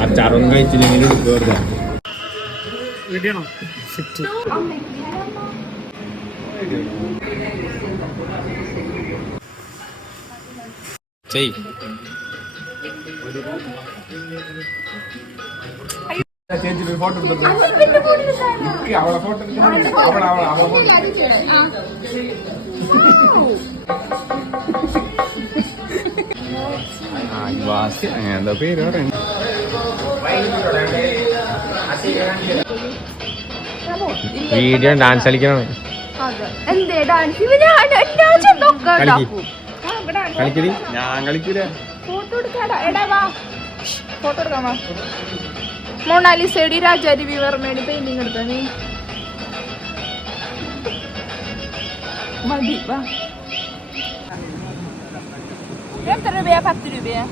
അച്ചാറൊന്നും കഴിച്ചില്ലെങ്കിൽ വെറുതെ ചേച്ചി ഫോട്ടോ എടുത്തത് അവളെ ഫോട്ടോ എന്താ പേര് പറയുന്നത് വീഡിയോ ഡാൻസ് കളിക്കണം കളിക്കടി ഞാൻ കളിക്കൂല ഫോട്ടോ എടുക്കാമോ മൊണാലിസയുടെ രാജാരവി വർമ്മയുടെ പെയിന്റിങ് എടുത്താ നീ മതി വാ എത്ര രൂപയാ 10 രൂപയാ